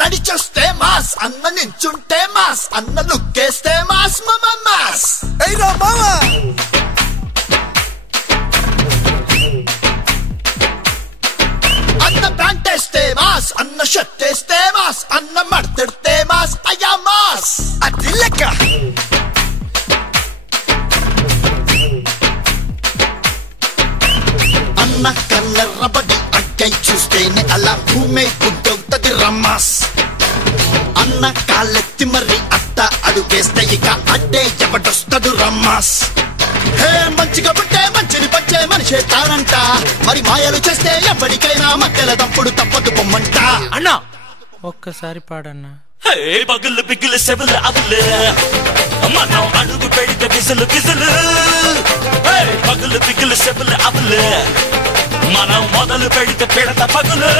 నడిచొస్తే mass అన్న నించుంటే mass అన్న లుక్కేస్తే mass mass ఏరా మామా అన్న ప్యాంట్ వేస్తే మాస్ అన్న షర్ట్ వేస్తే మాస్ అన్న మడతెడితే మాస్ అయ్యా మాస్ అది లెక్క అన్న కళ్ళెర్రబడి అగ్గై చూస్తేనే అలా భూమే గుడ్డవుతది రమ్మాస్ అన్న కాళ్ళెత్తి మరి అట్ట అడుగేస్తే ఇక అడ్డే ఎవడొస్తడు రమ్మాస్ హే మంచిగా పుట్టే మంచిని పంచే మనిషే తానంట మరి మాయలు చేస్తే ఎప్పటికైనా మధ్యల తప్పుడు తప్పదు పొమ్మంట అన్నా ఒక్కసారి పాడన్నా పగులు పిగులు సెబులు అబులు మనం అడుగు పెడితే గిజులు గిజులు పగులు పిగులు సెబులు అబులు మనం మొదలు పెడితే పెడత పగులు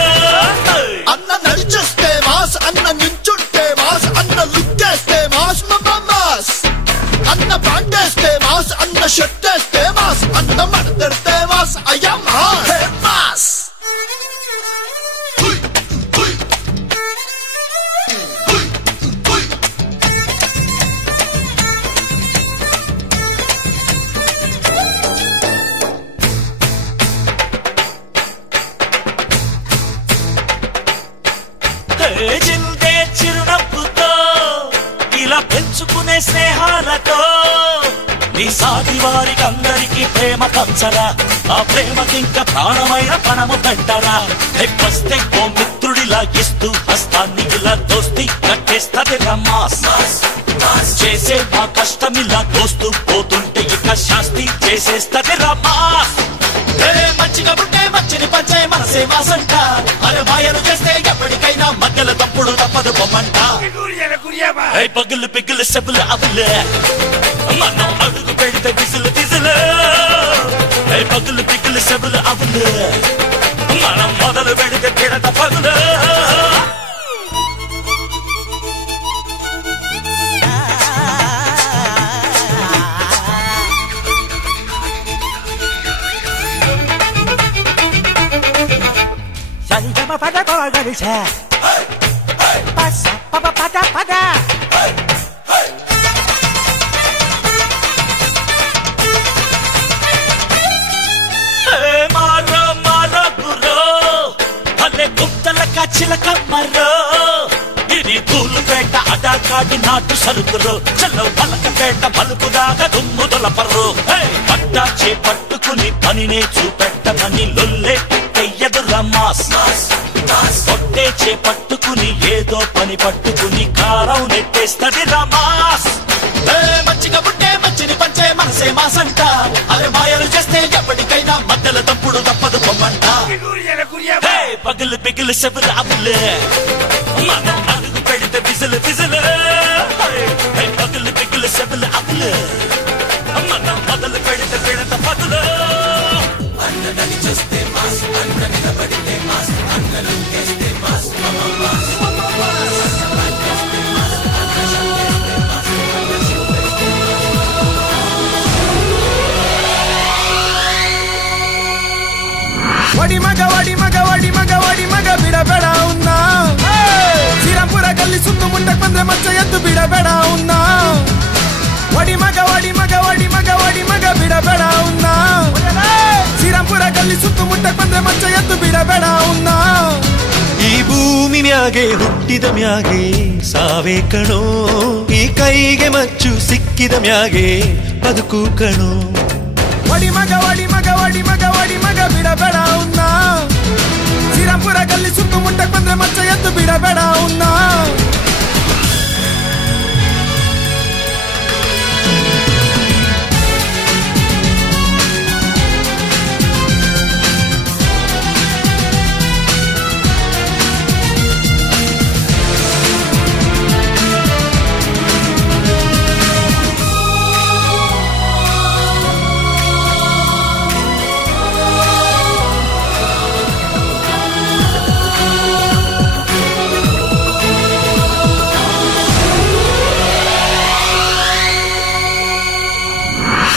అన్న నడిచేస్తే మాస్ అన్న నించుంటే మాస్ అన్న లుక్కేస్తే మాస్ మాస్ అన్న ప్యాంట్ వేస్తే మాస్ అన్న షర్ట్ వేస్తే మాస్ అన్న మడతెడితే మాస్ అయ్యా మాస్ జిందే చిరునవ్వుతో ఇలా పెంచుకునే స్నేహాలతో నీ సాటి వారికి అందరికీ ప్రేమ పంచరా ఆ ప్రేమకింక ప్రాణమైన పణము పెట్టరా వస్తే ఓ మిత్రుడిలా ఇస్తూ హస్తాన్ని ఇలా దోస్తి కట్టేస్తది రమ్మాస్ చేసే మా కష్టం ఇలా దోస్తూ పోతుంటే ఇక శాస్తి చేసేస్తది రమ్మాస్ మంచిగా పుట్టే మంచిని పంచే మనసే మాసంట అరే మాయలు చేస్తే ఎప్పటికైనా మధ్యలో తప్పుడు తప్పదు పొమ్మంట పగులు పిగులు సెబులు అబులు మనం అడుగు పెడితే విసులు విసులు పగులు పిగులు సెబులు అబులు మనం మొదలు పెడితే పిడత పగులు సంగమ పద కొగలిసా పస పప పద పద మారో మారో గురో భలే గుప్తల కచ్చిల కమ్మరో ఇది తూలుపేట అడాకాడి నాటు సరుకురో చల్లో పలకపేట పలుకు దాకా దుమ్ము దొలపర్రు పట్టా చేపట్టుకుని పనినే చూపెట్టమని లొల్లే పెట్టెయ్యదు రమ్మాస్ పొట్టే చేపట్టుకుని ఏదో పని పట్టుకుని కారం నెట్టేస్తది రమ్మాస్ మంచిగా పుట్టే మంచిని పంచే మనసే మాసంట అరే మాయలు చేస్తే ఎప్పటికైనా మధ్యలో తప్పుడు తప్పదు పొమ్మంట పగులు పిగులు సెబులు అబులు మనం అడుగు పెడితే విజులు విజులు పగులు పిగులు సెబులు అబులు మనం మొదలు పెడితే పెడత పగులు అన్న నడిచేస్తే మాస్ అన్న నిలబడితే మాస్ అన్న లుక్కేస్తే మాస్ వడి మగ వడి మగ వడి మగ వడి మగ బిడబెడ ఉన్నా శ్రీరాంపుర గల్లి సుత్తు ముంట పంద్ర మచ్చ ఎత్తు బిడబెడ ఉన్నా వడి మగ వడి మగ వడి మగ వడి మగ ಬಿಡಬೇಡ ಉನ್ನ ಶ್ರೀರಾಂಪುರ ಗಲ್ಲಿ ಸುತ್ತು ಮುಟ್ಟ ಬಂದ್ರೆ ಮಚ್ಚ ಎದ್ದು ಬಿಡಬೇಡ ಉನ್ನ ಈ ಭೂಮಿ ಮ್ಯಾಗೆ ಹುಟ್ಟಿದ ಮ್ಯಾಗೆ ಸಾವೇ ಕಣೋ ಈ ಕೈಗೆ ಮಚ್ಚು ಸಿಕ್ಕಿದ ಮ್ಯಾಗೆ ಬದುಕು ಕಣೋ ವಡಿ ಮಗ ವಡಿ ಮಗ ವಡಿ ಮಗ ವಡಿ ಮಗ ಬಿಡಬೇಡ ಉನ್ನ ಶ್ರೀರಾಂಪುರ ಗಲ್ಲಿ ಸುತ್ತು ಮುಟ್ಟ ಬಂದ್ರೆ ಮಚ್ಚ ಎದ್ದು ಬಿಡಬೇಡ ಉನ್ನ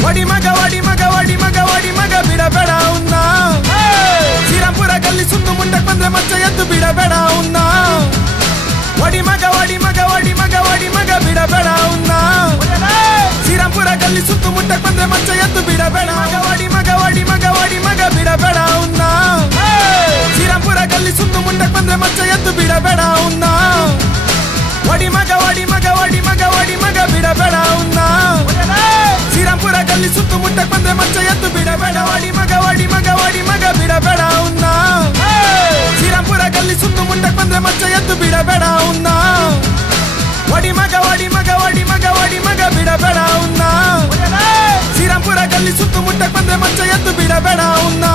వడి మగ వడి మగ వడి మగ వడి మగ ಬಿಡಬೇಡ ಉನ್ನ ಶ್ರೀರಾಂಪುರ ಗಲ್ಲಿ ಸುತ್ತು ಮುಟ್ಟ ಬಂದ್ರೆ ಮಚ್ಚ ಎದ್ದು ಬಿಡಬೇಡ ಉನ್ನ ಒಡಿ ಮಗ ಒಡಿ ಮಗ ಒಡಿ ಮಗ ಒಡಿ ಮಗ ಬಿಡಬೇಡ ಉನ್ನ ಶ್ರೀರಾಮ್ಪುರ ಗಲ್ಲಿ ಸುತ್ತಮುತ್ತ ಬಂದ್ರೆ ಮಚ್ಚ ಎದ್ದು ಬಿಡಬೇಡ ಒಡಿ ಮಗ ಒಡಿ ಮಗ ಒಡಿ ಮಗ ಬಿಡಬೇಡ ಉನ್ನ ಶ್ರೀರಾಮ್ಪುರ ಗಲ್ಲಿ ಸುತ್ತಮುತ್ತ ಬಂದ್ರೆ ಮಚ್ಚ ಎದ್ದು ಬಿಡಬೇಡ ಉನ್ನ ಒಡಿ ಮಗ ಒಡಿ ಮಗ ಒಡಿ ಮಗ ಒಡಿ ಮಗ ಬಿಡಬೇಡ ಉನ್ನ ಶ್ರೀರಾಮ್ಪುರ ಗಲ್ಲಿ ಸುತ್ತಮುತ್ತ ಬಂದ್ರೆ ಮಚ್ಚ ಎದ್ದು ಬಿಡಬೇಡ ಒಡಿ ಮಗ ಒಡಿ ಮಗ ಒಡಿ ಮಗ ಬಿಡಬೇಡ ಉನ್ನ ಶ್ರೀರಾಮ್ಪುರ ಗಲ್ಲಿ ಸುತ್ತಮುತ್ತ ಬಂದ್ರೆ ಮಚ್ಚ ಎದ್ದು ಬಿಡಬೇಡ ಉನ್ನ ಒಡಿ ಮಗ ಒಡಿ ಮಗ ಒಡಿ ಮಗ ಒಡಿ ಮಗ ಬಿಡಬೇಡ ಉನ್ನ ಶ್ರೀರಾಮ್ಪುರ ಗಲ್ಲಿ ಸುತ್ತಮುತ್ತ ಬಂದ್ರೆ ಮಚ್ಚ ಎದ್ದು ಬಿಡಬೇಡ ಉನ್ನ